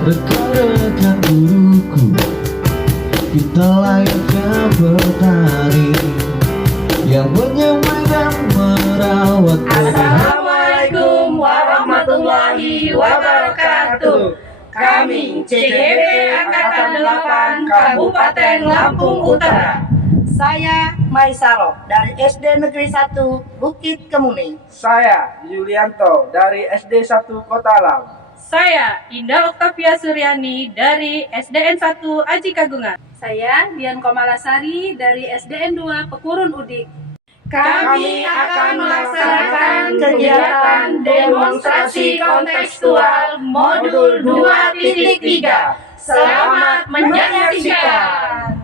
rekan-rekan guruku, kita layaknya petani yang menyemai dan merawat benih. Assalamualaikum warahmatullahi wabarakatuh. Kami CGP Angkatan 8 Kabupaten Lampung Utara. Saya Maisaro dari SD Negeri 1 Bukit Kemuning. Saya Yulianto dari SD 1 Kota Lam. Saya Indah Oktavia Suryani dari SDN 1 Aji Kagungan. Saya Dian Komalasari dari SDN 2 Pekurun Udik. Kami akan melaksanakan kegiatan demonstrasi kontekstual modul 2.3. Selamat menyaksikan.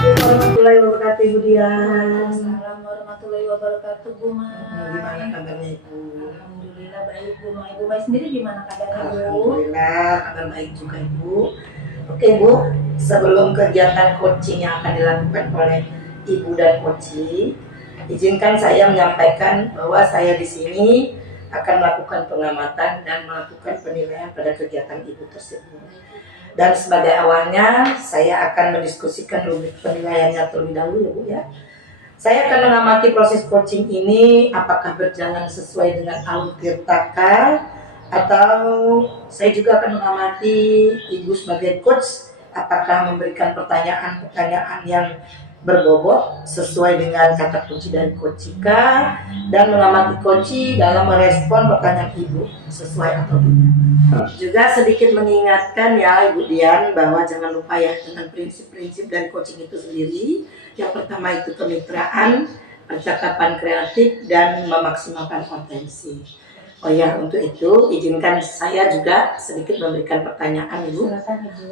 Warahmatullahi wabarakatuh, Ibu Dian. Assalamualaikum warahmatullahi wabarakatuh, Bu Mai. Gimana kabarnya, Ibu? Alhamdulillah baik, Bu Mai. Bu Mai sendiri gimana kabarnya, Bu? Alhamdulillah, kabar baik juga, Ibu. Oke, Bu, sebelum kegiatan coaching yang akan dilakukan oleh Ibu dan Koci, izinkan saya menyampaikan bahwa saya di sini akan melakukan pengamatan dan melakukan penilaian pada kegiatan Ibu tersebut. Dan sebagai awalnya, saya akan mendiskusikan rubrik penilaiannya terlebih dahulu, ya Bu ya. Saya akan mengamati proses coaching ini apakah berjalan sesuai dengan alur tirtaka, atau saya juga akan mengamati Ibu sebagai coach apakah memberikan pertanyaan-pertanyaan yang berbobot sesuai dengan kata kunci dari coachika, dan mengamati coach dalam merespon pertanyaan Ibu sesuai atau tidak. Juga sedikit mengingatkan ya Ibu Dian bahwa jangan lupa ya dengan prinsip-prinsip dari coaching itu sendiri. Yang pertama itu kemitraan, percakapan kreatif, dan memaksimalkan potensi. Oh ya, untuk itu izinkan saya juga sedikit memberikan pertanyaan, Ibu. Silakan, Ibu.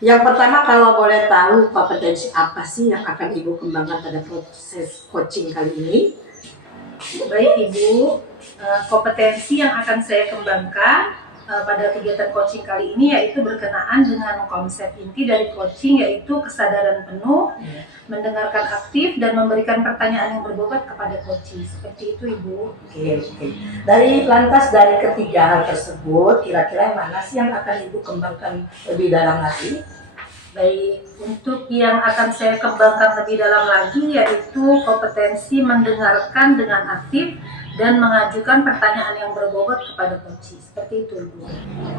Yang pertama, kalau boleh tahu kompetensi apa sih yang akan Ibu kembangkan pada proses coaching kali ini? Baik, Ibu. Kompetensi yang akan saya kembangkan pada kegiatan coaching kali ini yaitu berkenaan dengan konsep inti dari coaching, yaitu kesadaran penuh, mendengarkan aktif, dan memberikan pertanyaan yang berbobot kepada coaching. Seperti itu, Ibu. Oke. Dari ketiga hal tersebut, kira-kira yang mana sih yang akan Ibu kembangkan lebih dalam lagi? Baik, untuk yang akan saya kembangkan lebih dalam lagi yaitu kompetensi mendengarkan dengan aktif dan mengajukan pertanyaan yang berbobot kepada coach. Seperti itu, Ibu.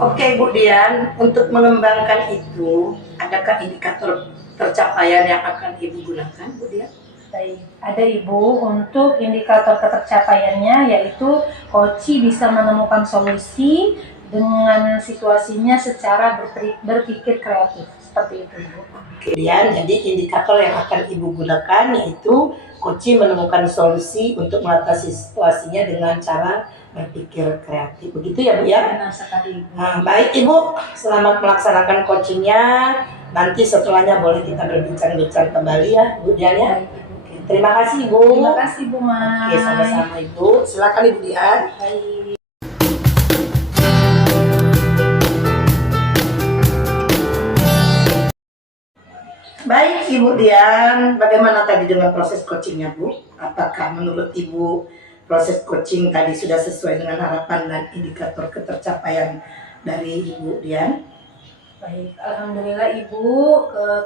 Oke, Bu Dian, untuk mengembangkan itu, adakah indikator pencapaian yang akan Ibu gunakan, Bu Dian? Baik, ada Ibu. Untuk indikator ketercapaiannya yaitu coach bisa menemukan solusi dengan situasinya secara berpikir kreatif. Seperti itu, Ibu. Kemudian, jadi indikator yang akan Ibu gunakan yaitu coach menemukan solusi untuk mengatasi situasinya dengan cara berpikir kreatif. Begitu ya, Bu ya? Benar sekali, Ibu. Nah, baik Ibu, selamat melaksanakan coachingnya. Nanti setelahnya boleh kita berbincang-bincang kembali ya, Bu Dian ya. Baik, Ibu. Oke, terima kasih, Bu. Terima kasih, Bu Mai. Oke, sama-sama Ibu. Silakan Ibu Dian. Baik. Baik Ibu Dian, bagaimana tadi dengan proses coachingnya, Bu? Apakah menurut Ibu proses coaching tadi sudah sesuai dengan harapan dan indikator ketercapaian dari Ibu Dian? Baik, alhamdulillah Ibu,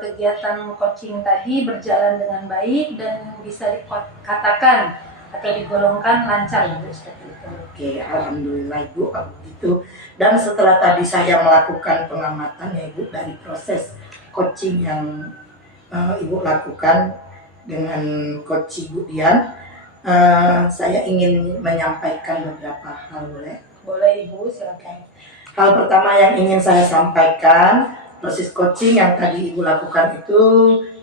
kegiatan coaching tadi berjalan dengan baik dan bisa dikatakan atau digolongkan lancar, Ibu, seperti itu. Oke, alhamdulillah Ibu kalau begitu. Dan setelah tadi saya melakukan pengamatan ya Ibu dari proses coaching yang Ibu lakukan dengan coach Ibu Dian, saya ingin menyampaikan beberapa hal, boleh? Boleh Ibu, silakan. Hal pertama yang ingin saya sampaikan, proses coaching yang tadi Ibu lakukan itu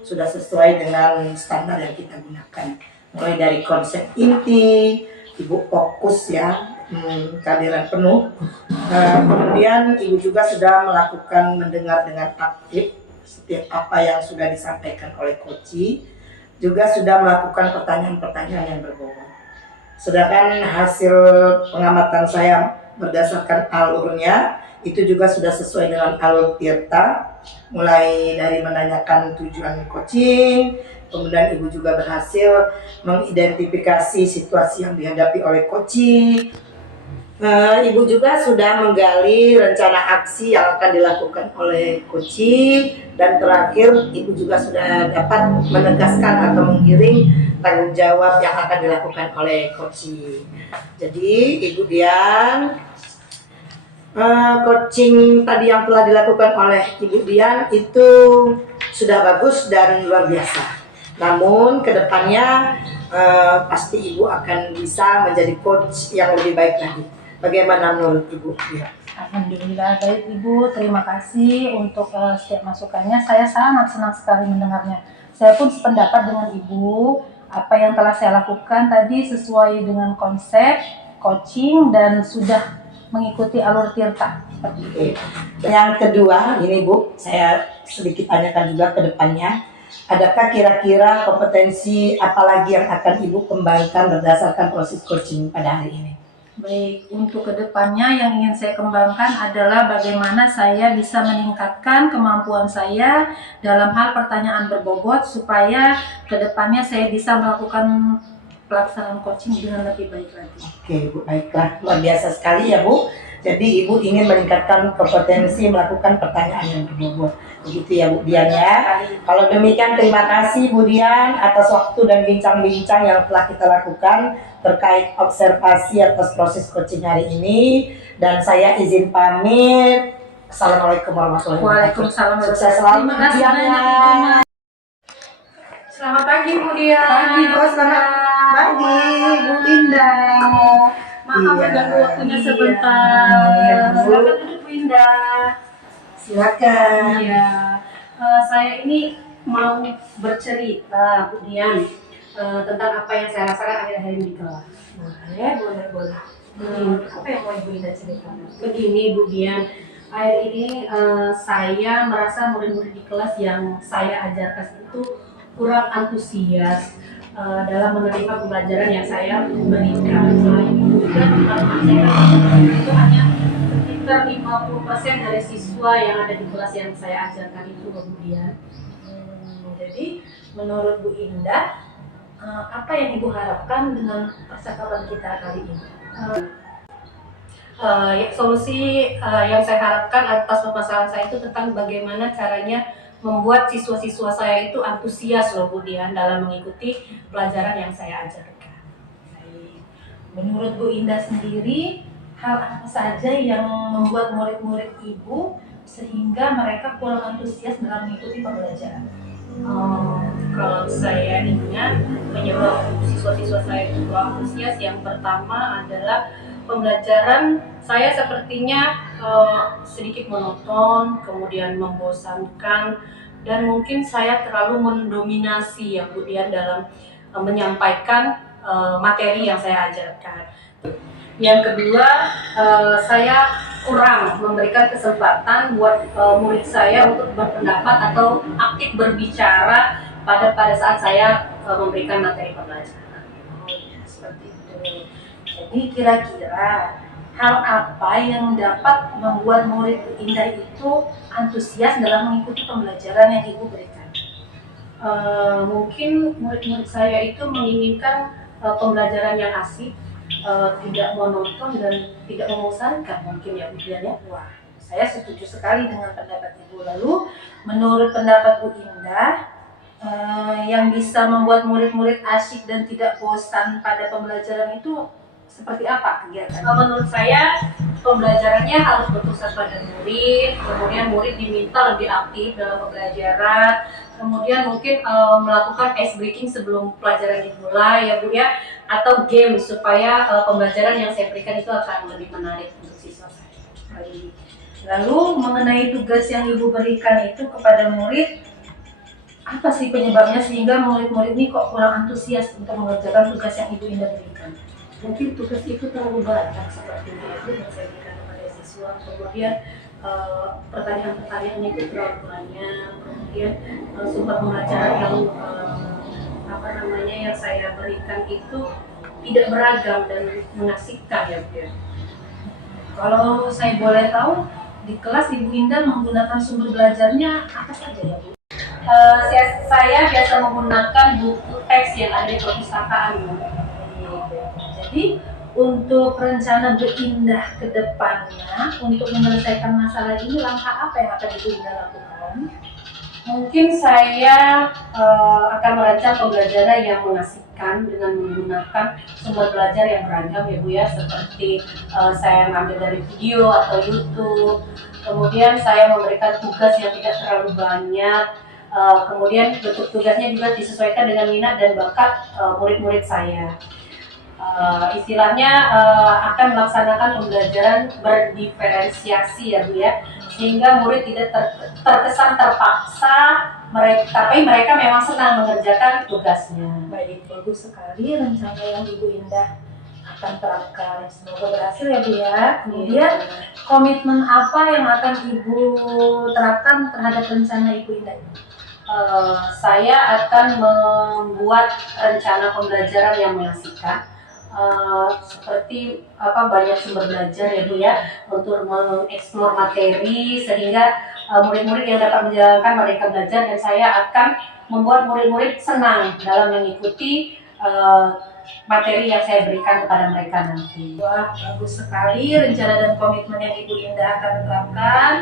sudah sesuai dengan standar yang kita gunakan. Mulai dari konsep inti, Ibu fokus ya, kehadiran penuh. Kemudian Ibu juga sudah melakukan mendengar dengan aktif setiap apa yang sudah disampaikan oleh coach, juga sudah melakukan pertanyaan-pertanyaan yang berbobot. Sedangkan hasil pengamatan saya berdasarkan alurnya itu juga sudah sesuai dengan alur Tirta, mulai dari menanyakan tujuan coaching, kemudian Ibu juga berhasil mengidentifikasi situasi yang dihadapi oleh coaching, Ibu juga sudah menggali rencana aksi yang akan dilakukan oleh Koci, dan terakhir Ibu juga sudah dapat menegaskan atau menggiring tanggung jawab yang akan dilakukan oleh Koci. Jadi Ibu Dian, coaching tadi yang telah dilakukan oleh Ibu Dian itu sudah bagus dan luar biasa. Namun kedepannya pasti Ibu akan bisa menjadi coach yang lebih baik lagi. Bagaimana menurut Ibu? Ya. Alhamdulillah baik Ibu, terima kasih untuk setiap masukannya. Saya sangat senang sekali mendengarnya. Saya pun sependapat dengan Ibu. Apa yang telah saya lakukan tadi sesuai dengan konsep coaching dan sudah mengikuti alur tirta. Seperti itu. Yang kedua, ini Bu, saya sedikit tanyakan juga ke depannya. Adakah kira-kira kompetensi apalagi yang akan Ibu kembangkan berdasarkan proses coaching pada hari ini? Baik, untuk kedepannya yang ingin saya kembangkan adalah bagaimana saya bisa meningkatkan kemampuan saya dalam hal pertanyaan berbobot supaya kedepannya saya bisa melakukan pelaksanaan coaching dengan lebih baik lagi. Oke Bu, baiklah, luar biasa sekali ya Bu. Jadi Ibu ingin meningkatkan kompetensi melakukan pertanyaan yang berbobot. Begitu ya Bu Dian ya. Kalau demikian terima kasih Bu Dian atas waktu dan bincang-bincang yang telah kita lakukan terkait observasi atas proses coaching hari ini. Dan saya izin pamit. Assalamualaikum warahmatullahi wabarakatuh. Waalaikumsalam. Sukses selalu Terima kasih Dian banyak, ya. Ibu. Selamat pagi Bu Dian. Pagi, Bu. Selamat pagi Bu Indah. Maaf Iya. mengganggu waktunya sebentar. Iya, Bu. Silakan duduk Bu Indah. Silakan. Iya, saya ini mau bercerita Bu Dian tentang apa yang saya rasakan akhir-akhir ini di kelas. Boleh. Apa yang mau Ibu Indah ceritakan? Begini Bu Dian, akhir ini saya merasa murid-murid di kelas yang saya ajarkan itu kurang antusias dalam menerima pembelajaran yang saya berikan. Selain itu juga itu hanya sekitar 50% dari siswa yang ada di kelas yang saya ajarkan itu kemudian. Jadi menurut Bu Indah, apa yang Ibu harapkan dengan percakapan kita kali ini? Solusi yang saya harapkan atas permasalahan saya itu tentang bagaimana caranya membuat siswa-siswa saya itu antusias loh Bu Dian dalam mengikuti pelajaran yang saya ajarkan. Baik. Menurut Bu Indah sendiri, hal apa saja yang membuat murid-murid Ibu sehingga mereka kurang antusias dalam mengikuti pembelajaran? Kalau saya ingat penyebab siswa-siswa saya itu kurang antusias, yang pertama adalah pembelajaran saya sepertinya sedikit monoton, kemudian membosankan, dan mungkin saya terlalu mendominasi ya Bu Dian dalam menyampaikan materi yang saya ajarkan. Yang kedua, saya kurang memberikan kesempatan buat murid saya untuk berpendapat atau aktif berbicara pada saat saya memberikan materi pembelajaran. Seperti itu. Jadi kira-kira hal apa yang dapat membuat murid Bu Indah itu antusias dalam mengikuti pembelajaran yang Ibu berikan? Mungkin murid-murid saya itu menginginkan pembelajaran yang asik, tidak monoton dan tidak membosankan mungkin ya Bu Dian ya. Wah, saya setuju sekali dengan pendapat Ibu. Lalu menurut pendapat Bu Indah, yang bisa membuat murid-murid asyik dan tidak bosan pada pembelajaran itu seperti apa kegiatan? Menurut saya pembelajarannya harus berpusat pada murid, kemudian murid diminta lebih aktif dalam pembelajaran, kemudian mungkin melakukan ice breaking sebelum pelajaran dimulai ya Bu ya, atau game supaya pembelajaran yang saya berikan itu akan lebih menarik untuk siswa saya. Baik. Lalu mengenai tugas yang Ibu berikan itu kepada murid, apa sih penyebabnya sehingga murid-murid ini kok kurang antusias untuk mengerjakan tugas yang Ibu Indah berikan? Mungkin tugas itu terlalu banyak seperti itu yang saya berikan kepada siswa, kemudian pertanyaan-pertanyaannya itu terlalu banyak, kemudian sumber pembelajaran yang saya berikan itu tidak beragam dan mengasihkan ya Bu. Kalau saya boleh tahu, di kelas Ibu Indah menggunakan sumber belajarnya apa saja ya Bu? Saya biasa menggunakan buku teks yang ada di perpustakaan. Jadi untuk rencana Bu Indah ke depannya untuk menyelesaikan masalah ini, langkah apa yang akan Ibu Indah lakukan? Mungkin saya akan merancang pembelajaran yang mengasihkan dengan menggunakan sumber belajar yang beragam ya Bu ya, seperti saya mengambil dari video atau YouTube. Kemudian saya memberikan tugas yang tidak terlalu banyak. Kemudian bentuk tugasnya juga disesuaikan dengan minat dan bakat murid-murid saya. Istilahnya akan melaksanakan pembelajaran berdiferensiasi ya Bu ya, sehingga murid tidak terkesan terpaksa, tapi mereka memang senang mengerjakan tugasnya. Baik, bagus sekali rencana yang Ibu Indah akan terapkan. Semoga berhasil ya Bu ya. Kemudian komitmen apa yang akan Ibu terapkan terhadap rencana Ibu Indah ini? Saya akan membuat rencana pembelajaran yang mengasihkan. Seperti banyak sumber belajar ya Bu ya, untuk mengeksplor materi sehingga murid-murid yang dapat menjalankan mereka belajar, dan saya akan membuat murid-murid senang dalam mengikuti materi yang saya berikan kepada mereka nanti. Wah, bagus sekali rencana dan komitmen yang Ibu Indah akan terapkan.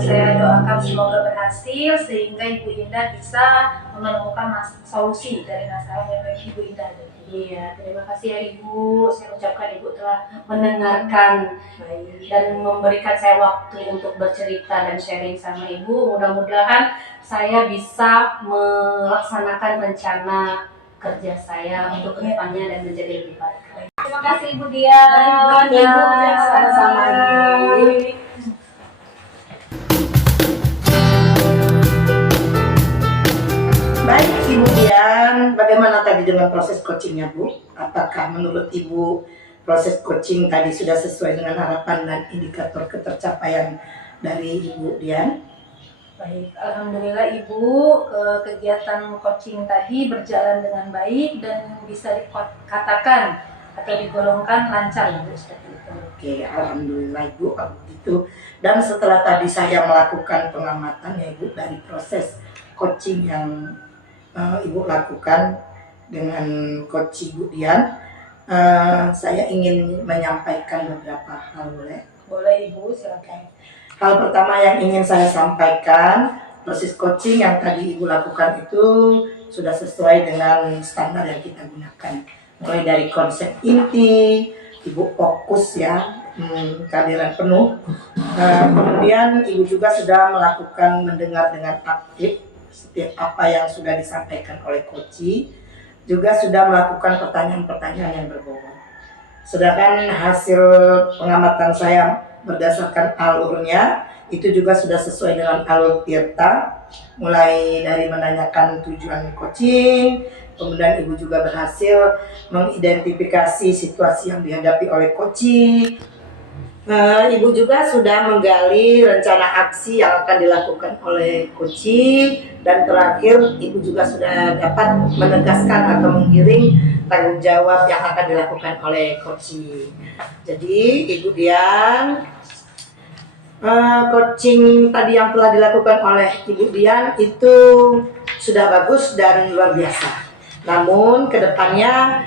Saya doakan semoga berhasil sehingga Ibu Indah bisa menemukan solusi dari masalah yang Ibu Indah ada. Iya, terima kasih ya Ibu. Saya ucapkan Ibu telah mendengarkan dan memberikan saya waktu untuk bercerita dan sharing sama Ibu. Mudah-mudahan saya bisa melaksanakan rencana kerja saya untuk kedepannya dan menjadi lebih baik. Terima kasih Ibu Dian. Ibu sama-sama Ibu. Baik Ibu Dian, bagaimana tadi dengan proses coachingnya Bu? Apakah menurut Ibu proses coaching tadi sudah sesuai dengan harapan dan indikator ketercapaian dari Ibu Dian? Baik, alhamdulillah Ibu, kegiatan coaching tadi berjalan dengan baik dan bisa dikatakan atau digolongkan lancar ya Bu, seperti itu. Oke, alhamdulillah Ibu kalau begitu. Dan setelah tadi saya melakukan pengamatan ya Ibu dari proses coaching yang Ibu lakukan dengan coach Ibu Dian, saya ingin menyampaikan beberapa hal, boleh? Boleh Ibu, silakan. Hal pertama yang ingin saya sampaikan, proses coaching yang tadi Ibu lakukan itu sudah sesuai dengan standar yang kita gunakan. Mulai dari konsep inti, Ibu fokus ya, kehadiran penuh. Kemudian Ibu juga sudah melakukan mendengar dengan aktif setiap apa yang sudah disampaikan oleh coach, juga sudah melakukan pertanyaan-pertanyaan yang berbobot. Sedangkan hasil pengamatan saya berdasarkan alurnya itu juga sudah sesuai dengan alur Tirta, mulai dari menanyakan tujuan coaching, kemudian Ibu juga berhasil mengidentifikasi situasi yang dihadapi oleh coaching. Ibu juga sudah menggali rencana aksi yang akan dilakukan oleh coaching, dan terakhir Ibu juga sudah dapat menegaskan atau menggiring tanggung jawab yang akan dilakukan oleh coaching. Jadi Ibu Dian, coaching tadi yang telah dilakukan oleh Ibu Dian itu sudah bagus dan luar biasa. Namun kedepannya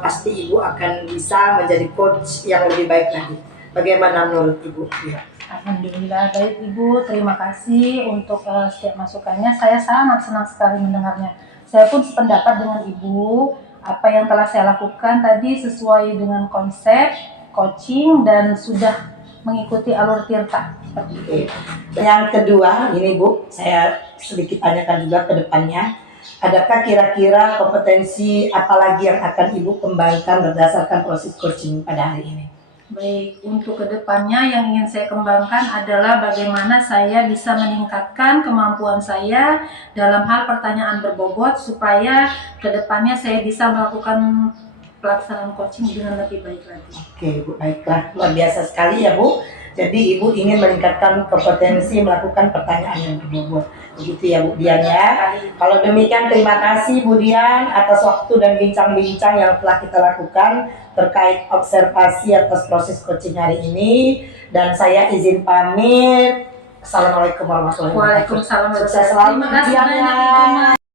pasti Ibu akan bisa menjadi coach yang lebih baik lagi. Bagaimana menurut Ibu? Ya. Alhamdulillah, baik Ibu, terima kasih untuk setiap masukannya. Saya sangat senang sekali mendengarnya. Saya pun sependapat dengan Ibu. Apa yang telah saya lakukan tadi sesuai dengan konsep coaching dan sudah mengikuti alur Tirta. Oke. Yang kedua, ini Bu, saya sedikit tanyakan juga ke depannya. Adakah kira-kira kompetensi apalagi yang akan Ibu kembangkan berdasarkan proses coaching pada hari ini? Baik, untuk kedepannya yang ingin saya kembangkan adalah bagaimana saya bisa meningkatkan kemampuan saya dalam hal pertanyaan berbobot supaya kedepannya saya bisa melakukan pelaksanaan coaching dengan lebih baik lagi. Oke Bu, baiklah, luar biasa sekali ya Bu. Jadi Ibu ingin meningkatkan kompetensi melakukan pertanyaan yang berbobot. Begitu ya Bu Dian ya. Kalau demikian terima kasih Bu Dian atas waktu dan bincang-bincang yang telah kita lakukan terkait observasi atas proses coaching hari ini. Dan saya izin pamit. Assalamualaikum warahmatullahi wabarakatuh. Waalaikumsalam. Sukses selalu. Terima kasih banyak Ibu.